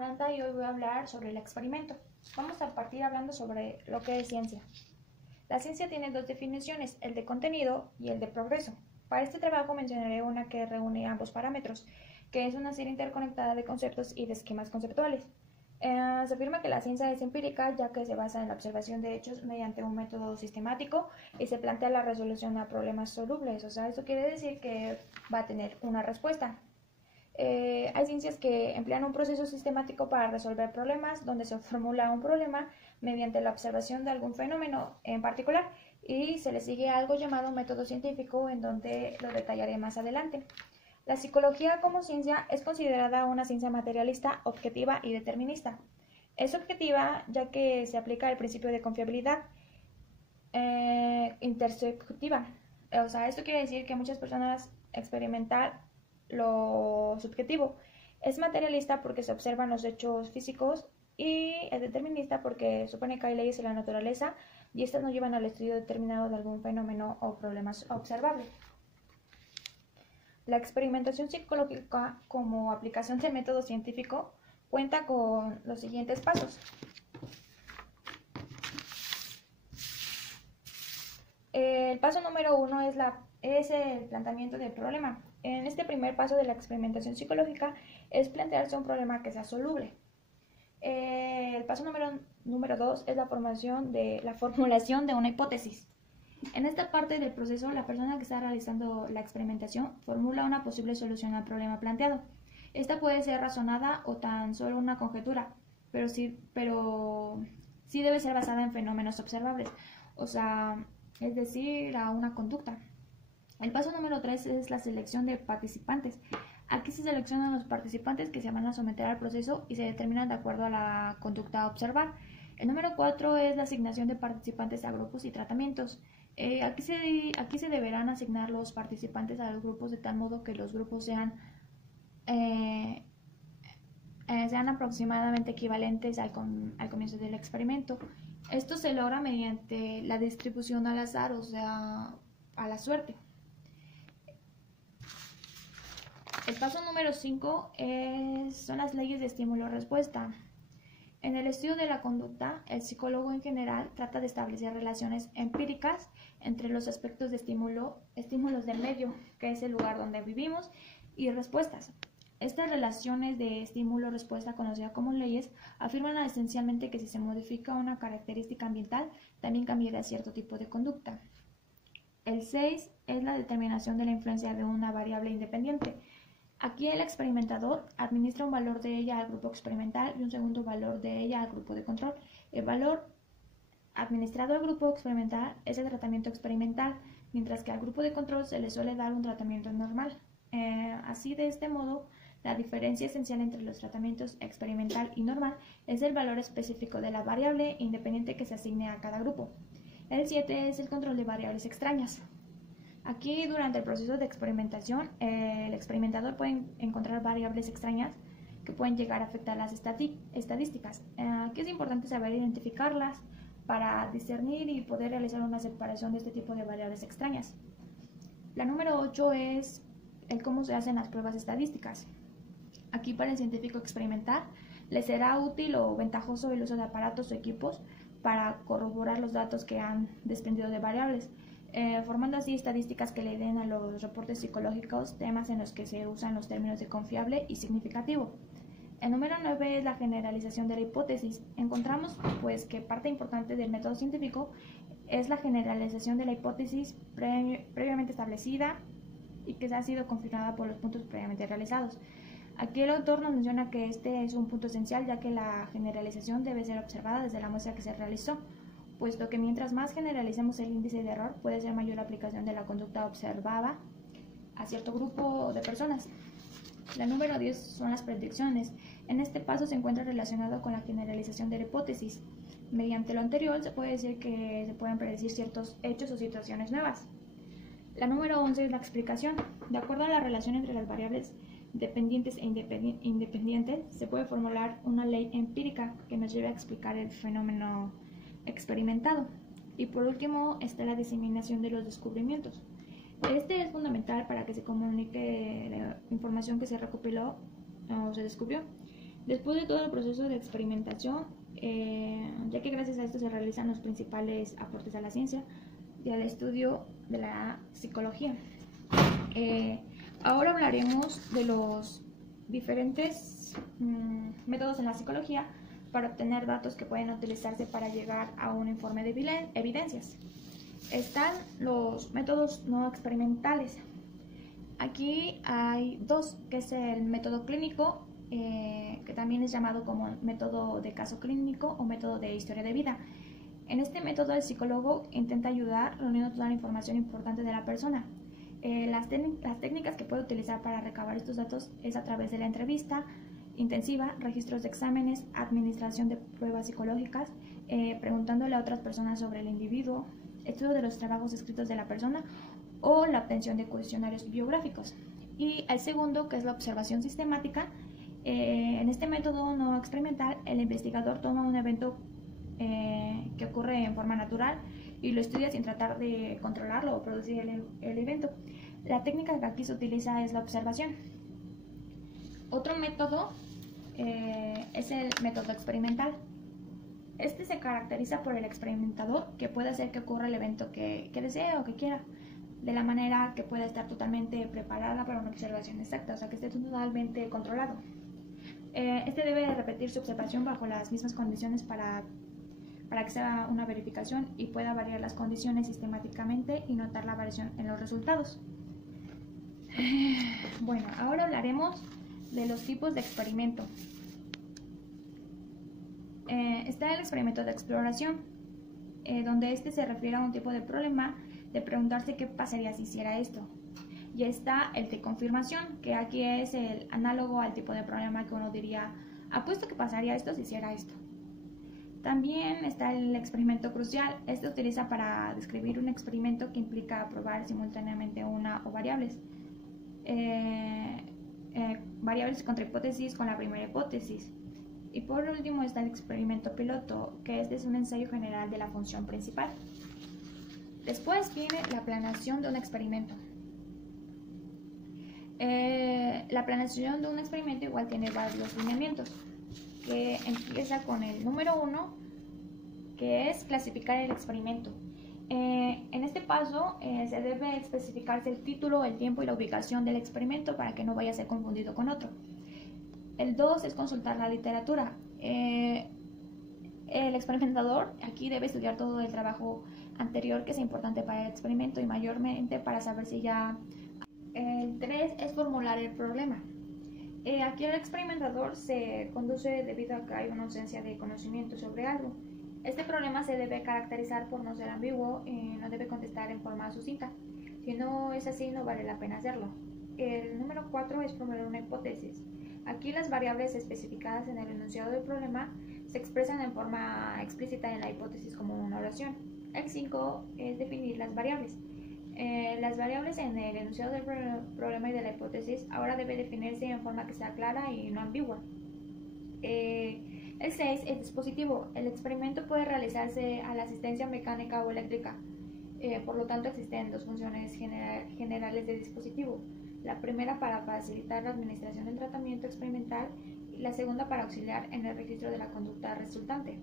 Amaranta y hoy voy a hablar sobre el experimento. Vamos a partir hablando sobre lo que es ciencia. La ciencia tiene dos definiciones, el de contenido y el de progreso. Para este trabajo mencionaré una que reúne ambos parámetros, que es una serie interconectada de conceptos y de esquemas conceptuales. Se afirma que la ciencia es empírica ya que se basa en la observación de hechos mediante un método sistemático y se plantea la resolución a problemas solubles. O sea, eso quiere decir que va a tener una respuesta. Hay ciencias que emplean un proceso sistemático para resolver problemas, donde se formula un problema mediante la observación de algún fenómeno en particular y se le sigue algo llamado método científico, en donde lo detallaré más adelante. La psicología como ciencia es considerada una ciencia materialista, objetiva y determinista. Es objetiva ya que se aplica el principio de confiabilidad intersubjetiva. O sea, esto quiere decir que muchas personas experimentan lo subjetivo. Es materialista porque se observan los hechos físicos y es determinista porque supone que hay leyes en la naturaleza y estas nos llevan al estudio determinado de algún fenómeno o problemas observables. La experimentación psicológica como aplicación de método científico cuenta con los siguientes pasos. El paso número 1 es el planteamiento del problema. En este primer paso de la experimentación psicológica es plantearse un problema que sea soluble. El paso número 2 es la formulación de una hipótesis. En esta parte del proceso, la persona que está realizando la experimentación formula una posible solución al problema planteado. Esta puede ser razonada o tan solo una conjetura, pero sí debe ser basada en fenómenos observables, o sea, es decir, a una conducta. El paso número 3 es la selección de participantes. Aquí se seleccionan los participantes que se van a someter al proceso y se determinan de acuerdo a la conducta a observar. El número 4 es la asignación de participantes a grupos y tratamientos. Aquí se deberán asignar los participantes a los grupos de tal modo que los grupos sean aproximadamente equivalentes al comienzo del experimento. Esto se logra mediante la distribución al azar, o sea, a la suerte. El paso número 5 son las leyes de estímulo-respuesta. En el estudio de la conducta, el psicólogo en general trata de establecer relaciones empíricas entre los aspectos de estímulos del medio, que es el lugar donde vivimos, y respuestas. Estas relaciones de estímulo-respuesta, conocidas como leyes, afirman esencialmente que si se modifica una característica ambiental, también cambiará cierto tipo de conducta. El 6 es la determinación de la influencia de una variable independiente. Aquí el experimentador administra un valor de ella al grupo experimental y un segundo valor de ella al grupo de control. El valor administrado al grupo experimental es el tratamiento experimental, mientras que al grupo de control se le suele dar un tratamiento normal. Así, de este modo, la diferencia esencial entre los tratamientos experimental y normal es el valor específico de la variable independiente que se asigne a cada grupo. El 7 es el control de variables extrañas. Aquí, durante el proceso de experimentación, el experimentador puede encontrar variables extrañas que pueden llegar a afectar las estadísticas. Aquí es importante saber identificarlas para discernir y poder realizar una separación de este tipo de variables extrañas. La número 8 es el cómo se hacen las pruebas estadísticas. Aquí, para el científico experimental, le será útil o ventajoso el uso de aparatos o equipos para corroborar los datos que han desprendido de variables, formando así estadísticas que le den a los reportes psicológicos temas en los que se usan los términos de confiable y significativo. El número 9 es la generalización de la hipótesis. Encontramos pues que parte importante del método científico es la generalización de la hipótesis previamente establecida y que ha sido confirmada por los puntos previamente realizados. Aquí el autor nos menciona que este es un punto esencial, ya que la generalización debe ser observada desde la muestra que se realizó, puesto que mientras más generalicemos el índice de error, puede ser mayor la aplicación de la conducta observada a cierto grupo de personas. La número 10 son las predicciones. En este paso se encuentra relacionado con la generalización de la hipótesis. Mediante lo anterior se puede decir que se pueden predecir ciertos hechos o situaciones nuevas. La número 11 es la explicación. De acuerdo a la relación entre las variables dependientes e independientes, se puede formular una ley empírica que nos lleve a explicar el fenómeno experimentado. Y por último está la diseminación de los descubrimientos. Este es fundamental para que se comunique la información que se recopiló o se descubrió. Después de todo el proceso de experimentación, ya que gracias a esto se realizan los principales aportes a la ciencia y al estudio de la psicología. Ahora hablaremos de los diferentes métodos en la psicología para obtener datos que pueden utilizarse para llegar a un informe de evidencias. Están los métodos no experimentales. Aquí hay dos, que es el método clínico, que también es llamado como método de caso clínico o método de historia de vida. En este método el psicólogo intenta ayudar reuniendo toda la información importante de la persona. Las técnicas que puede utilizar para recabar estos datos es a través de la entrevista intensiva, registros de exámenes, administración de pruebas psicológicas, preguntándole a otras personas sobre el individuo, estudio de los trabajos escritos de la persona o la obtención de cuestionarios biográficos. Y el segundo, que es la observación sistemática. En este método no experimental, el investigador toma un evento que ocurre en forma natural y lo estudia sin tratar de controlarlo o producir el evento. La técnica que aquí se utiliza es la observación. Otro método es el método experimental. Este se caracteriza por el experimentador, que puede hacer que ocurra el evento que desee o que quiera, de la manera que pueda estar totalmente preparada para una observación exacta, o sea, que esté totalmente controlado. Este debe repetir su observación bajo las mismas condiciones para que sea una verificación y pueda variar las condiciones sistemáticamente y notar la variación en los resultados. Bueno, ahora hablaremos de los tipos de experimento. Está el experimento de exploración, donde este se refiere a un tipo de problema de preguntarse qué pasaría si hiciera esto. Y está el de confirmación, que aquí es el análogo al tipo de problema que uno diría, apuesto que pasaría esto si hiciera esto. También está el experimento crucial. Este utiliza para describir un experimento que implica probar simultáneamente una o variables. Variables contra hipótesis con la primera hipótesis. Y por último está el experimento piloto, que este es un ensayo general de la función principal. Después viene la planeación de un experimento. La planeación de un experimento igual tiene varios lineamientos, que empieza con el número 1, que es clasificar el experimento. En este paso se debe especificarse el título, el tiempo y la ubicación del experimento para que no vaya a ser confundido con otro. El 2 es consultar la literatura. El experimentador aquí debe estudiar todo el trabajo anterior que es importante para el experimento y mayormente para saber si ya... El 3 es formular el problema. Aquí el experimentador se conduce debido a que hay una ausencia de conocimiento sobre algo. Este problema se debe caracterizar por no ser ambiguo y no debe contestar en forma sucinta. Si no es así, no vale la pena hacerlo. El número 4 es formular una hipótesis. Aquí las variables especificadas en el enunciado del problema se expresan en forma explícita en la hipótesis como una oración. El 5 es definir las variables. Las variables en el enunciado del problema y de la hipótesis ahora debe definirse en forma que sea clara y no ambigua. El 6 es dispositivo. El experimento puede realizarse a la asistencia mecánica o eléctrica. Por lo tanto, existen dos funciones generales de dispositivo. La primera para facilitar la administración del tratamiento experimental y la segunda para auxiliar en el registro de la conducta resultante.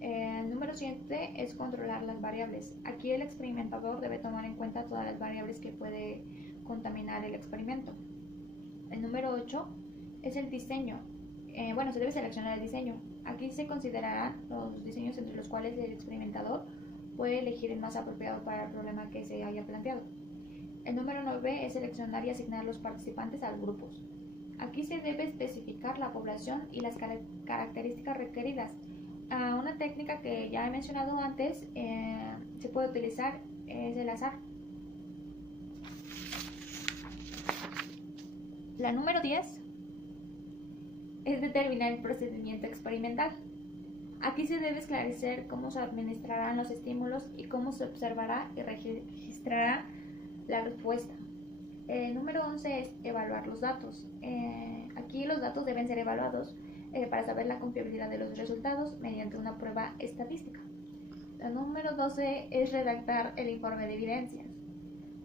El número 7 es controlar las variables. Aquí el experimentador debe tomar en cuenta todas las variables que puede contaminar el experimento. El número 8 es el diseño. Se debe seleccionar el diseño. Aquí se considerarán los diseños entre los cuales el experimentador puede elegir el más apropiado para el problema que se haya planteado. El número 9 es seleccionar y asignar los participantes a los grupos. Aquí se debe especificar la población y las características requeridas. Una técnica que ya he mencionado antes se puede utilizar es el azar. La número 10 es determinar el procedimiento experimental. Aquí se debe esclarecer cómo se administrarán los estímulos y cómo se observará y registrará la respuesta. El número 11 es evaluar los datos. Aquí los datos deben ser evaluados para saber la confiabilidad de los resultados mediante una prueba estadística. El número 12 es redactar el informe de evidencias.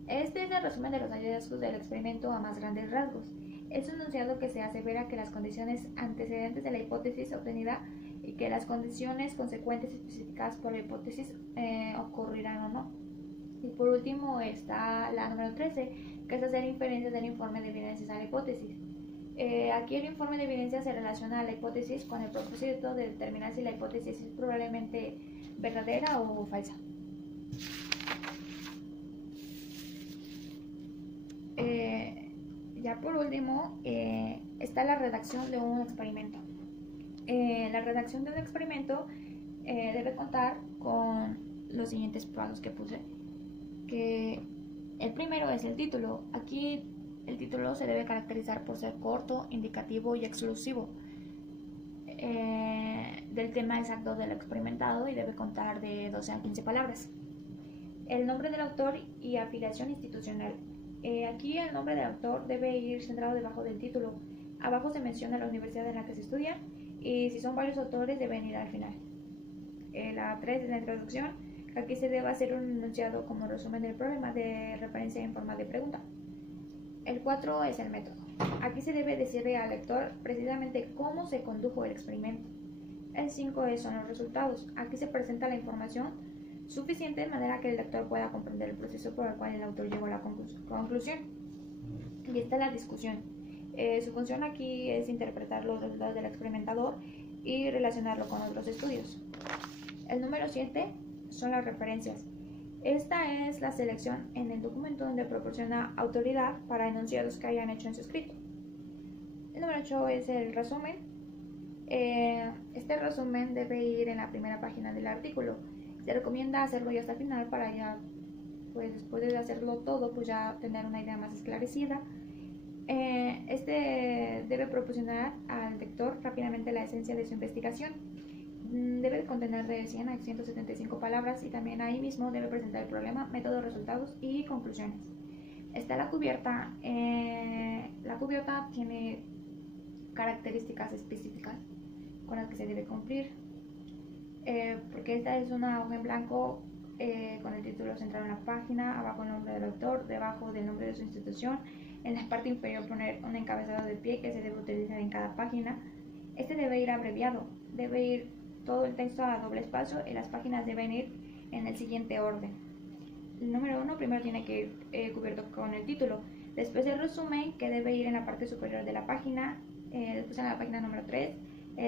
Este es el resumen de los hallazgos del experimento a más grandes rasgos. Es un enunciado que se asevera que las condiciones antecedentes de la hipótesis obtenida y que las condiciones consecuentes especificadas por la hipótesis ocurrirán o no. Y por último está la número 13, que es hacer inferencias del informe de evidencias a la hipótesis. Aquí el informe de evidencia se relaciona a la hipótesis con el propósito de determinar si la hipótesis es probablemente verdadera o falsa. Ya por último está la redacción de un experimento. La redacción de un experimento debe contar con los siguientes pasos que puse. Que el primero es el título. Aquí el título se debe caracterizar por ser corto, indicativo y exclusivo del tema exacto del experimentado y debe contar de 12 a 15 palabras. El nombre del autor y afiliación institucional. Aquí el nombre del autor debe ir centrado debajo del título. Abajo se menciona la universidad en la que se estudia y si son varios autores deben ir al final. La 3 es la introducción. Aquí se debe hacer un enunciado como resumen del problema de referencia en forma de pregunta. El 4 es el método. Aquí se debe decirle al lector precisamente cómo se condujo el experimento. El 5 son los resultados. Aquí se presenta la información suficiente de manera que el lector pueda comprender el proceso por el cual el autor llegó a la conclusión. Y está la discusión. Su función aquí es interpretar los resultados del experimentador y relacionarlo con otros estudios. El número 7 son las referencias. Esta es la selección en el documento donde proporciona autoridad para enunciados que hayan hecho en su escrito. El número 8 es el resumen. Este resumen debe ir en la primera página del artículo. Se recomienda hacerlo ya hasta el final para ya, pues después de hacerlo todo, pues ya tener una idea más esclarecida. Este debe proporcionar al lector rápidamente la esencia de su investigación. Debe contener de 100 a 175 palabras y también ahí mismo debe presentar el problema, método, resultados y conclusiones. Está la cubierta. La cubierta tiene características específicas con las que se debe cumplir, porque esta es una hoja en blanco con el título centrado en la página, abajo el nombre del autor, debajo del nombre de su institución, en la parte inferior poner un encabezado de pie que se debe utilizar en cada página. Este debe ir abreviado, debe ir todo el texto a doble espacio y las páginas deben ir en el siguiente orden. El número 1 primero tiene que ir cubierto con el título, después el resumen que debe ir en la parte superior de la página, después en la página número 3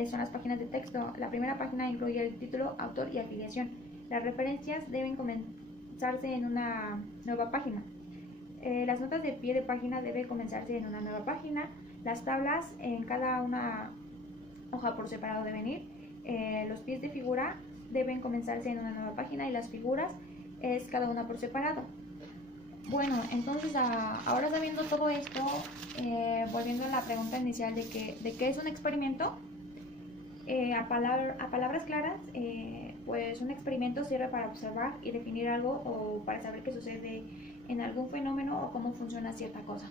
son las páginas de texto. La primera página incluye el título, autor y afiliación. Las referencias deben comenzarse en una nueva página. Las notas de pie de página deben comenzarse en una nueva página. Las tablas en cada una hoja por separado deben ir. Los pies de figura deben comenzarse en una nueva página y las figuras es cada una por separado. Bueno, entonces ahora sabiendo todo esto, volviendo a la pregunta inicial de qué es un experimento, a palabras claras, pues un experimento sirve para observar y definir algo o para saber qué sucede en algún fenómeno o cómo funciona cierta cosa.